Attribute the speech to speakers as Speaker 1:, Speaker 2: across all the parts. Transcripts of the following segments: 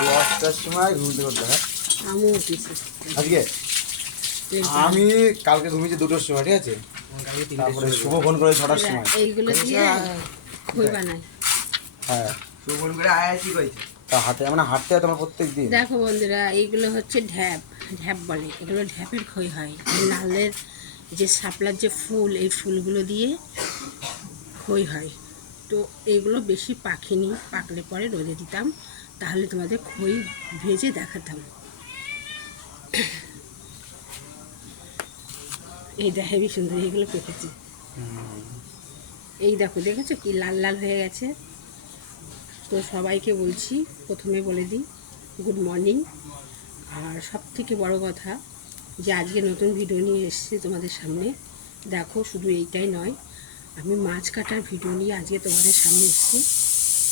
Speaker 1: দশটার সময় হয়? আজকে? আমি কালকে ঘুমিয়েছি দুটোর সময় ঠিক আছে? তারপরে শুভ ফোন করে ছটার সময়।
Speaker 2: এইগুলো দিয়ে
Speaker 1: হ্যাঁ।
Speaker 3: ফোন করে আয়া কইছে
Speaker 1: তা হাতে মানে হাঁটতে হয় তোমার প্রত্যেক দিন?
Speaker 2: দেখো বন্ধুরা এইগুলো হচ্ছে ঢ্যাপ ঢ্যাপ বলে। এগুলো ঢ্যাপের ক্ষয় হয়। নালের যে শাপলার যে ফুল এই ফুলগুলো দিয়ে ক্ষয় হয়। তো এইগুলো বেশি পাখিনি পাকলে পরে রোদে দিতাম। তাহলে তোমাদের খই ভেজে দেখাতাম। এই দেখ, হেবি সুন্দর এইগুলো পেকেছে। এই দেখো, দেখেছ কি লাল লাল হয়ে গেছে? তো সবাইকে বলছি, প্রথমে বলে দিই গুড মর্নিং আর সব থেকে বড় কথা, যে আজকে নতুন ভিডিও নিয়ে এসেছি তোমাদের সামনে, দেখো শুধু এইটাই নয়, আমি মাছ কাটার ভিডিও নিয়ে আজকে তোমাদের সামনে এসেছি।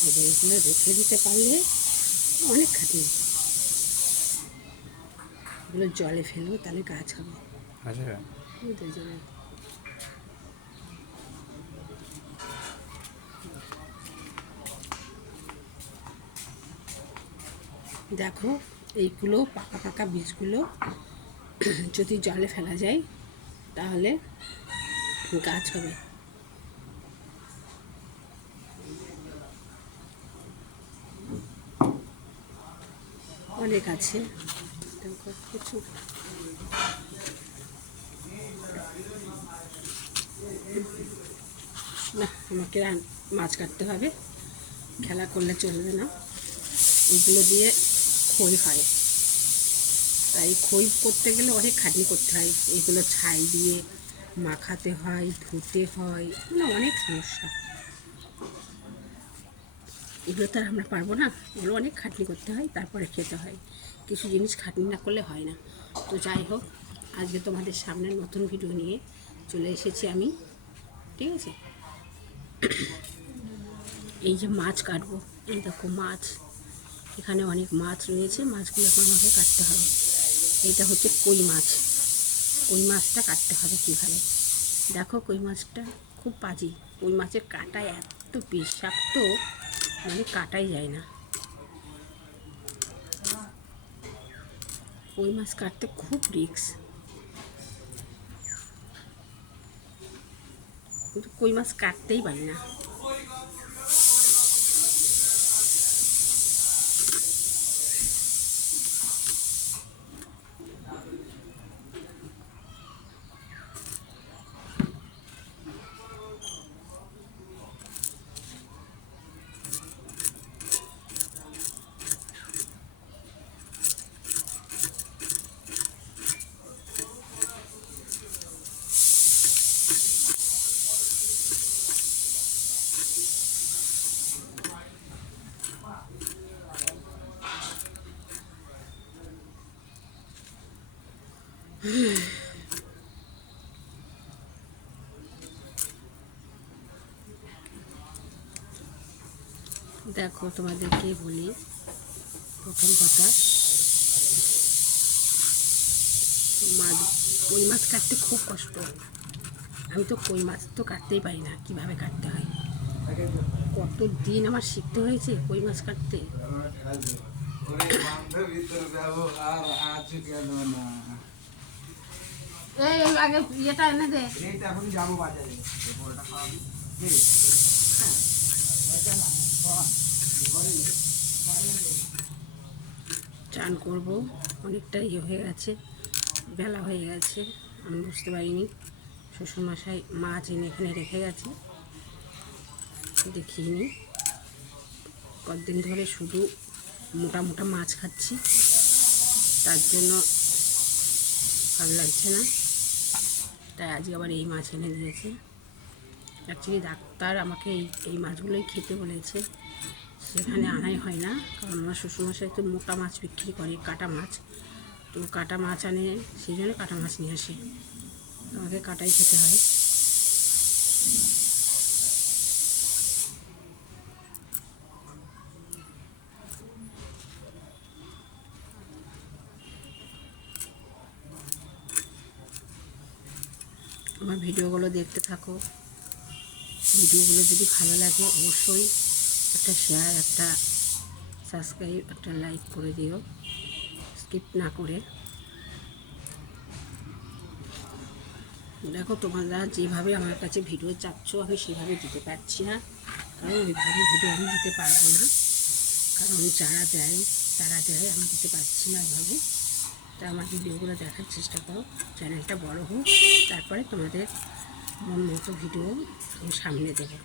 Speaker 2: এগুলো রেখে দিতে পারলে অনেক খাটনি। এগুলো জলে ফেলব তাহলে গাছ হবে
Speaker 1: আচ্ছা।
Speaker 2: দেখো এইগুলো পাকা পাকা বীজগুলো যদি জলে ফেলা যায় তাহলে গাছ হবে অনেক আছে। না, আমাকে মাছ কাটতে হবে। খেলা করলে চলবে না। এগুলো দিয়ে খই হয়। তাই খই করতে গেলে অনেক খাটনি করতে হয়। এগুলো ছাই দিয়ে মাখাতে হয়, ধুতে হয়। মানে অনেক সমস্যা। এগুলো তো আর আমরা পারব না। এগুলো অনেক খাটনি করতে হয়, তারপরে খেতে হয়। কিছু জিনিস খাটনি না করলে হয় না। তো যাই হোক, আজকে তোমাদের সামনে নতুন ভিডিও নিয়ে চলে এসেছি আমি। ঠিক আছে? এই যে মাছ কাটবো। এই দেখো মাছ। এখানে অনেক মাছ রয়েছে। মাছগুলো এখন আমাকে কাটতে হবে। এটা হচ্ছে কই মাছ। কই মাছটা কাটতে হবে কীভাবে? দেখো কই মাছটা। খুব পাজি। কই মাছের কাটা এত বিষাক্ত। মানে কাটাই যায় না কই মাছ কাটতে খুব রিক্স কিন্তু কই মাছ কাটতেই পারি না দেখো তোমাদেরকে বলি প্রথম কথা, মাছ, কই মাছ কাটতে খুব কষ্ট। আমি তো কই মাছ তো কাটতেই পারি না, কীভাবে কাটতে হয়? কত দিন আমার শিখতে হয়েছে কই মাছ কাটতে?
Speaker 3: আজ কেন না।
Speaker 2: এই আগে ইয়েটা এনে দে
Speaker 3: এই এখন যাব বাজারে পরোটা খাওয়াবি
Speaker 2: চান করব অনেকটা ইয়ে হয়ে গেছে বেলা হয়ে গেছে আমি বুঝতে পারিনি শ্বশুরমশাই মাছ এনে এখানে রেখে গেছে দেখিনি কদিন ধরে শুধু মোটা মোটা মাছ খাচ্ছি তার জন্য ভালো লাগছে না তাই আজকে আবার এই মাছ এনে দিয়েছে। অ্যাকচুয়ালি ডাক্তার আমাকে এই এই মাছগুলোই খেতে বলেছে। সেখানে আনাই হয় না, কারণ আমার শ্বশুরমশাই তো মোটা মাছ বিক্রি করে, কাটা মাছ। তো কাটা মাছ আনে, সেই জন্য কাটা মাছ নিয়ে আসে। আমাকে কাটাই খেতে হয় আমার ভিডিওগুলো দেখতে থাকো। ভিডিওগুলো যদি ভালো লাগে অবশ্যই একটা শেয়ার একটা সাবস্ক্রাইব একটা লাইক করে দিও। স্কিপ না করে। দেখো তোমরা যেভাবে আমার কাছে ভিডিও চাচ্ছ, আমি সেভাবে দিতে পারছি না। কারণ ওইভাবে ভিডিও আমি দিতে পারব না। কারণ যারা দেয়, তারা দেয়, আমি দিতে পারছি না ওইভাবে তা আমার ভিডিওগুলো দেখার চেষ্টা করো। চ্যানেলটা বড় হোক, তারপরে তোমাদের মন মতো ভিডিও সামনে দেবো।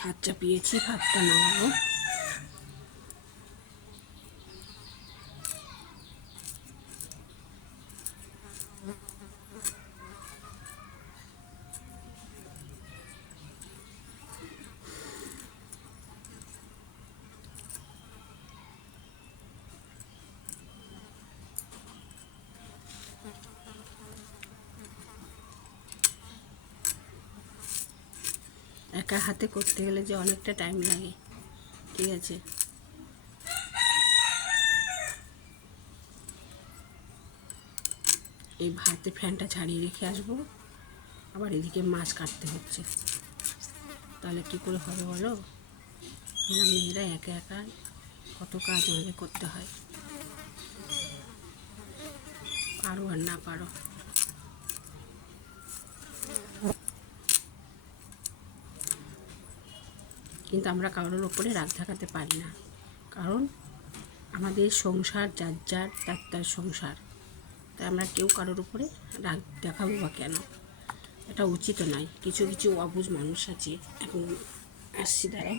Speaker 2: ভাত চাপিয়েছি ভাতটা নামাবো। একা হাতে করতে গেলে যে অনেকটা টাইম লাগে। ঠিক আছে? এই ভাতে ফ্যানটা ছাড়িয়ে রেখে আসব। আবার এদিকে মাছ কাটতে হচ্ছে। তাহলে কি করে হবে বলো? এরা মেয়েরা একা একা কত কাজ আমাদের করতে হয়। পারো আর না পারো। কিন্তু আমরা কারোর ওপরে রাগ দেখাতে পারি না। কারণ আমাদের সংসার যার যার, তার তার সংসার। তাই আমরা কেউ কারোর উপরে রাগ দেখাবো বা কেন? এটা উচিত নয়। কিছু কিছু অবুজ মানুষ আছে। এখন আসছি, দাঁড়াও।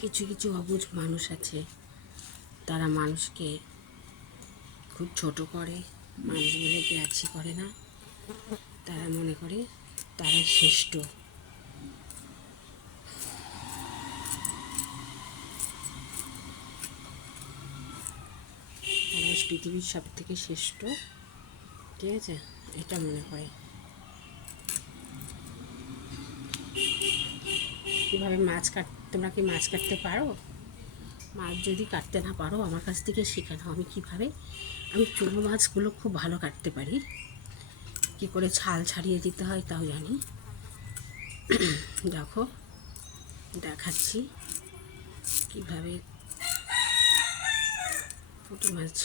Speaker 2: কিছু কিছু অবুজ মানুষ আছে। তারা মানুষকে খুব ছোট করে মানুষ বলে গ্যাছি করে না? তারা মনে করে তারা শ্রেষ্ঠ। তারা পৃথিবীর সব থেকে শ্রেষ্ঠ। ঠিক আছে? এটা মনে করে কীভাবে মাছ কাট, তোমরা কি মাছ কাটতে পারো? মাছ যদি কাটতে না পারো, আমার কাছ থেকে শেখানো আমি কীভাবে আমি চুনো মাছগুলো খুব ভালো কাটতে পারি। কী করে ছাল ছাড়িয়ে দিতে হয় তাও জানি। দেখো, দেখাচ্ছি কীভাবে পুঁটি মাছ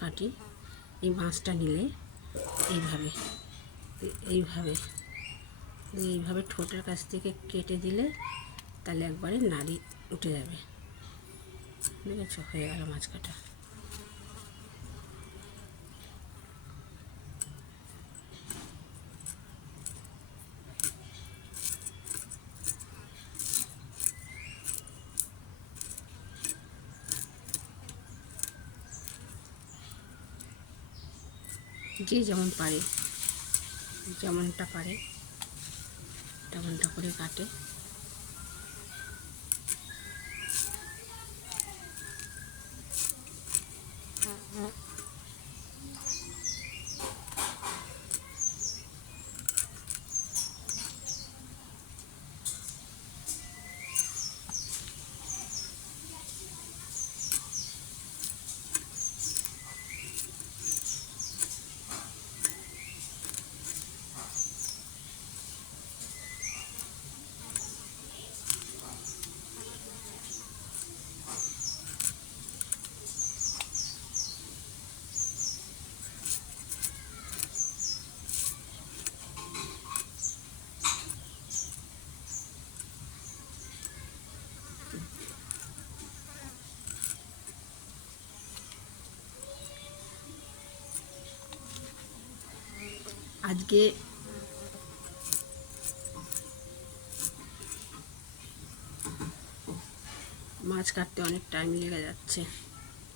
Speaker 2: কাটি। এই মাছটা নিলে এইভাবে এইভাবে এইভাবে ঠোঁটের কাছ থেকে কেটে দিলে তাহলে একবারে নাড়ি উঠে যাবে। বুঝেছ হয়ে গেল মাছ কাটা। যে যেমন পারে যেমনটা পারে তেমনটা করে কাটে। আজকে। মাছ কাটতে অনেক টাইম লেগে যাচ্ছে।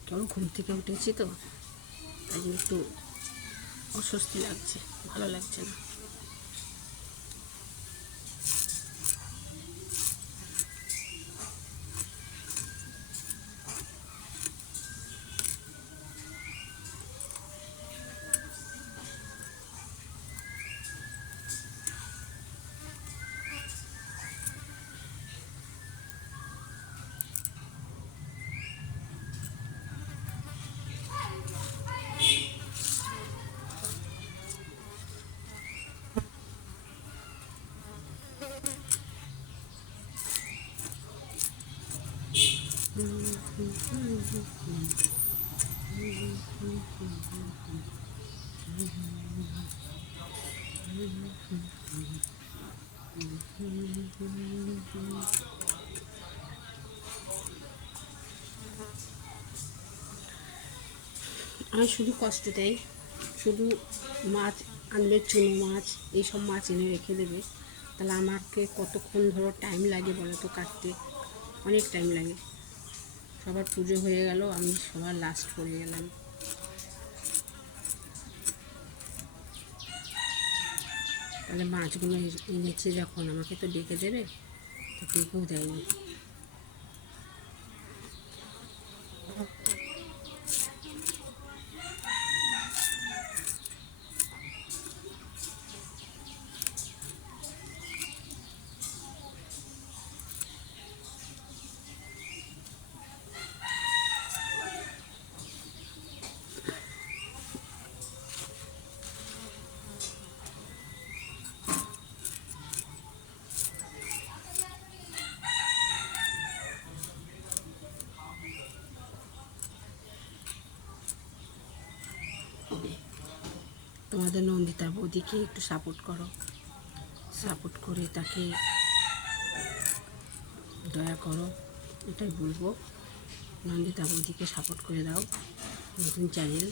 Speaker 2: কেমন ঘুম থেকে উঠেছি তো? তাই জন্য একটু অস্বস্তি লাগছে, ভালো লাগছে না। আমি শুধু কষ্ট দেয় শুধু মাছ আনবে, চুনো মাছ, এইসব মাছ এনে রেখে দেবে। তাহলে আমাকে কতক্ষণ ধরো টাইম লাগে বলো তো কাটতে? অনেক টাইম লাগে। সবার পুজো হয়ে গেল, আমি সবার লাস্ট পড়ে গেলাম। তাহলে মাছগুলো এনেছে যখন, আমাকে তো ডেকে দেবে? তো ডেকেও দেয়নি। তোমাদের নন্দিতা বৌদিকে একটু সাপোর্ট করো। সাপোর্ট করে তাকে দয়া করো, এটাই বলব। নন্দিতা বৌদিকে সাপোর্ট করে দাও, নতুন চ্যানেল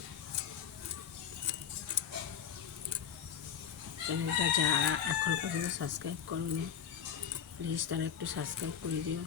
Speaker 2: চ্যানেলটা যারা এখন পর্যন্ত সাবস্ক্রাইব করোনি প্লিজ তারা একটু সাবস্ক্রাইব করে দিও।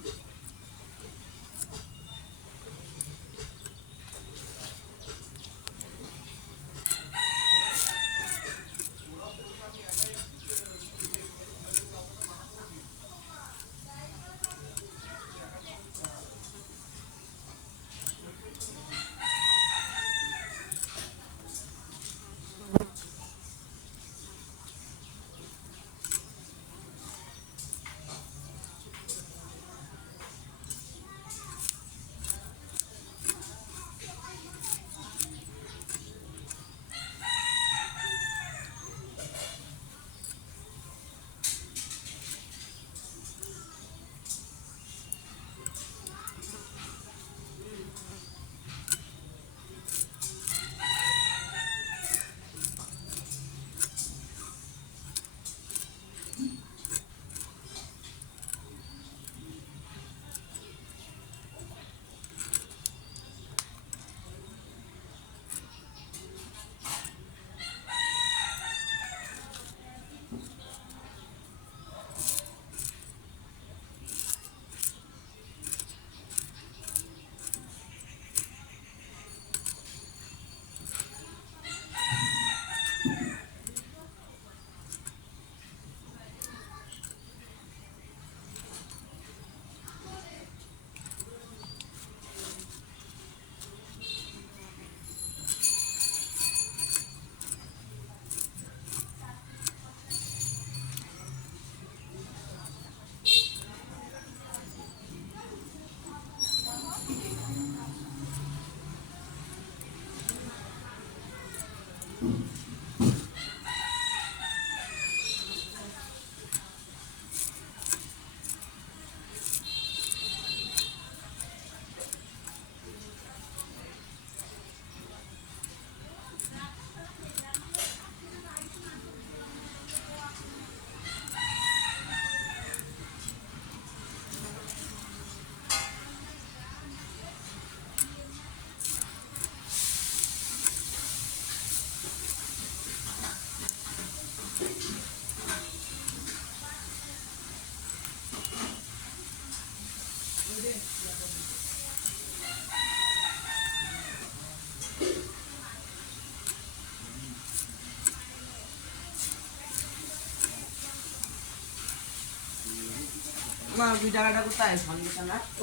Speaker 3: মা দুই কোথায়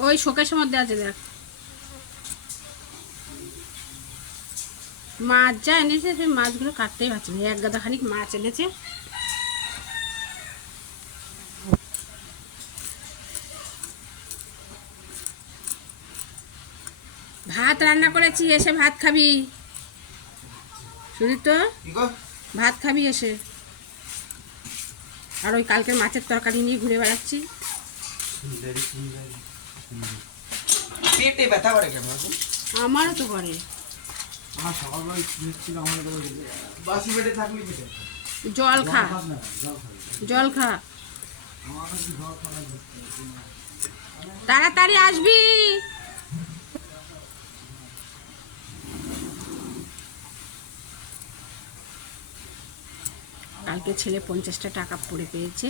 Speaker 2: ওই শোকেশের মধ্যে আছে দেখ। মাছ যা এনেছে সেই মাছগুলো কাটতেই পারছে না। এক গাদা খানিক মাছ এনেছে। ভাত রান্না করেছি এসে ভাত খাবি। শুধু তো? ভাত খাবি এসে। আর ওই কালকের মাছের তরকারি নিয়ে ঘুরে বেড়াচ্ছি।
Speaker 3: পেটে ব্যথা করে কেন
Speaker 2: আমারও তো করে।
Speaker 1: আমার সকালবেলা ছিল আমাদের
Speaker 3: বাসি পেটে থাকলে পেটে।
Speaker 2: জল খা। জল খা। তাড়াতাড়ি আসবি। কালকে ছেলে পঞ্চাশটা টাকা পড়ে পেয়েছে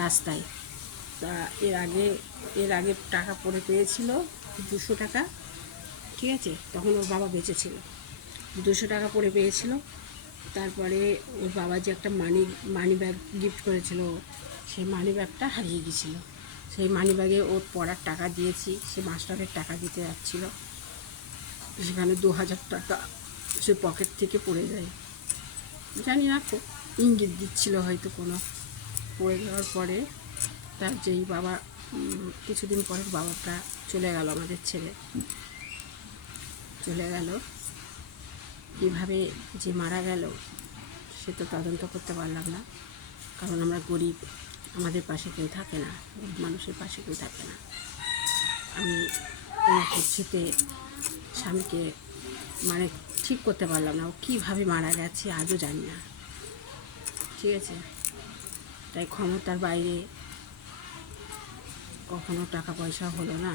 Speaker 2: রাস্তায়। তা এর আগে এর আগে টাকা পড়ে পেয়েছিল দুশো টাকা, ঠিক আছে? তখন ওর বাবা বেঁচে ছিল দুশো টাকা পরে পেয়েছিল। তারপরে ওর বাবা যে একটা মানি মানি ব্যাগ গিফট করেছিল, সেই মানি ব্যাগটা হারিয়ে গিয়েছিল সেই মানি ব্যাগে ওর পড়ার টাকা দিয়েছি, সে মাস্টারের টাকা দিতে যাচ্ছিল। সেখানে দু হাজার টাকা সে পকেট থেকে পড়ে যায়। জানি না ইঙ্গিত দিচ্ছিল হয়তো কোনো। পড়ে যাওয়ার পরে তার যেই বাবা কিছুদিন পরে বাবাটা চলে গেল, আমাদের ছেলে। চলে গেল। কীভাবে যে মারা গেল, সে তো তদন্ত করতে পারলাম না। কারণ আমরা গরিব, আমাদের পাশে কেউ থাকে না মানুষের পাশে কেউ থাকে না। আমি খুশিতে স্বামীকে মানে ঠিক করতে পারলাম না। ও কীভাবে মারা গেছে, আজও জানি না। ঠিক আছে? তাই ক্ষমতার বাইরে কখনো টাকা পয়সা হলো না,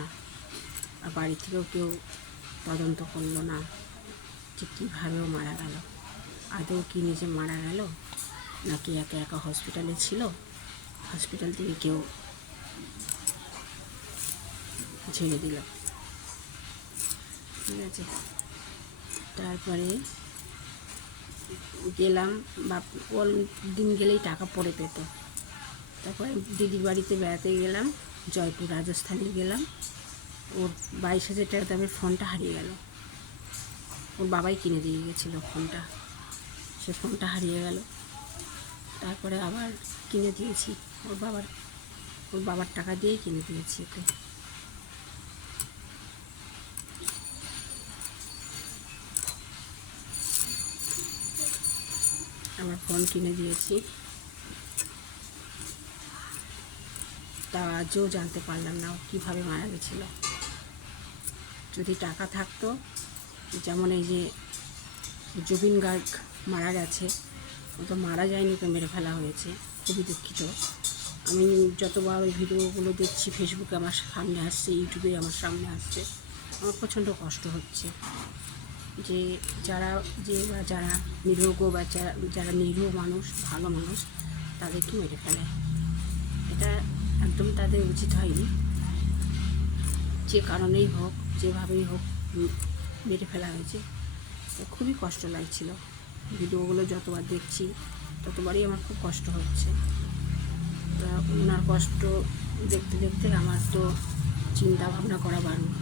Speaker 2: আর বাড়ি থেকেও কেউ তদন্ত করল না যে কীভাবেও মারা গেল। আদৌ কি নিজে মারা গেল, নাকি একা একা হসপিটালে ছিল? হসপিটাল থেকে কেউ ছেড়ে দিল। ঠিক আছে। তারপরে গেলাম, বা অল দিন গেলেই টাকা পড়ে পেত। তারপরে দিদির বাড়িতে বেড়াতে গেলাম। জয়পুর রাজস্থানে গেলাম। ওর বাইশ হাজার টাকা দামের ফোনটা হারিয়ে গেল। ওর বাবাই কিনে দিয়ে গেছিল ফোনটা। সে ফোনটা হারিয়ে গেল। তারপরে আবার কিনে দিয়েছি। ওর বাবার ওর বাবার টাকা দিয়েই কিনে দিয়েছি ওকে। আবার ফোন কিনে দিয়েছি। তা আজও জানতে পারলাম না কীভাবে মারা গেছিল যদি টাকা থাকতো, যেমন এই যে জুবিন গার্গ মারা গেছে, ও তো মারা যায়নি তো মেরে ফেলা হয়েছে, খুবই দুঃখিত। আমি যতবার ওই ভিডিওগুলো দেখছি ফেসবুকে আমার সামনে আসছে ইউটিউবে আমার সামনে আসছে, আমার প্রচণ্ড কষ্ট হচ্ছে। যে যারা, যে বা যারা নিরোগ বা যারা যারা নিরীহ মানুষ, ভালো মানুষ, তাদেরকে মেরে ফেলে। এটা একদম তাদের উচিত হয়নি। যে কারণেই হোক, যেভাবেই হোক মেরে ফেলা হয়েছে। খুবই কষ্ট লাগছিল। ভিডিওগুলো যতবার দেখছি, ততবারই আমার খুব কষ্ট হচ্ছে। তা ওনার কষ্ট দেখতে দেখতে আমার তো চিন্তা ভাবনা করা বারণ।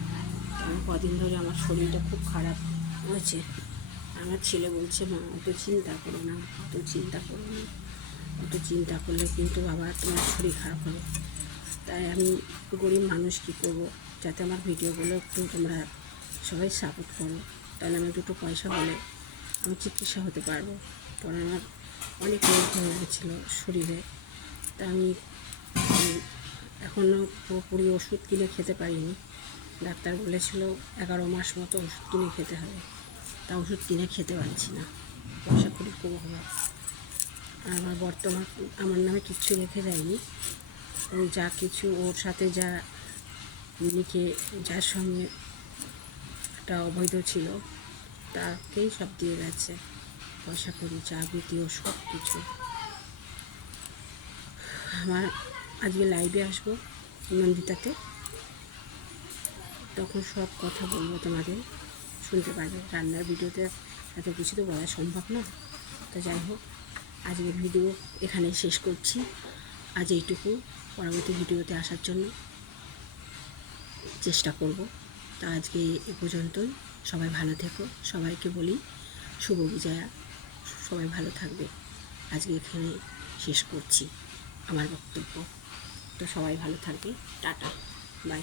Speaker 2: কারণ কদিন ধরে আমার শরীরটা খুব খারাপ হয়েছে। আমার ছেলে বলছে, মা, অত চিন্তা করো না, অত চিন্তা করো না। অত চিন্তা করলে কিন্তু বাবা তোমার শরীর খারাপ হবে। তাই আমি গরিব মানুষ কী করব? যাতে আমার ভিডিওগুলো একটু তোমরা সবাই সাপোর্ট করো। তাহলে আমার দুটো পয়সা হলে আমি চিকিৎসা হতে পারব। কারণ আমার অনেক রোগ হয়ে গেছিল শরীরে। তা আমি এখনও পুরোপুরি ওষুধ কিনে খেতে পারিনি। ডাক্তার বলেছিল এগারো মাস মতো ওষুধ কিনে খেতে হবে। তা ওষুধ কিনে খেতে পারছি না। পয়সা খুবই কম হবে। আমার বর্তমান, আমার নামে কিচ্ছু রেখে যায়নি। ও যা কিছু ওর সাথে যা লিখে যার সঙ্গে একটা অবৈধ ছিল, তাকেই সব দিয়ে গেছে। পয়সা করি বিতীয় সব কিছু। আমার আজকে লাইভে আসব নন্দিতাতে তখন সব কথা বলব তোমাদের। শুনতে পারবে, রান্নার ভিডিওতে এত কিছু তো বলা সম্ভব না। তো যাই হোক। আজকের ভিডিও এখানেই শেষ করছি। আজ এইটুকু। পরবর্তী ভিডিওতে আসার জন্য চেষ্টা করব। তা আজকে এ পর্যন্তই। সবাই ভালো থেকো। সবাইকে বলি শুভ বিজয়া। সবাই ভালো থাকবে। আজকে এখানে শেষ করছি আমার বক্তব্য। তো সবাই ভালো থাকবে। টাটা। বাই।